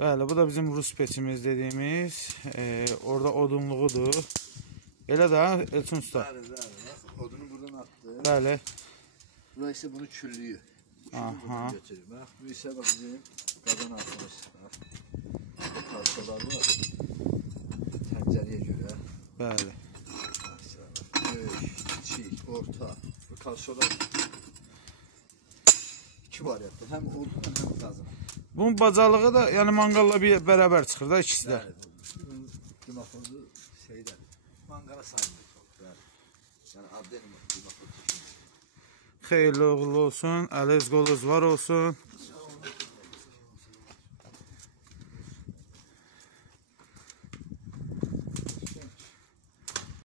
Bəli, bu da bizim Rus peçimiz dediyimiz. Orada odunluğudur. Elə də Elçin usta. Bəli. Odunu buradan atdı. Bəli. Burası ise bunu küllüyü. Aha. Bu ise bak bizim qazan altımız. Bu parçalar var. Təncəliyə görə. Bəli. Böyük, kiçik, orta. Bu kalsolar. İki variantda. Hem odun hem qazan. Bunun bacalığı da yəni manqalla bərabər çıxır da ikisi də. Bunun dimafozu şeydən. Manqala sayılır. Yəni adlı dimafozu. Xeyirli uğurlu olsun, əliniz qolunuz var olsun.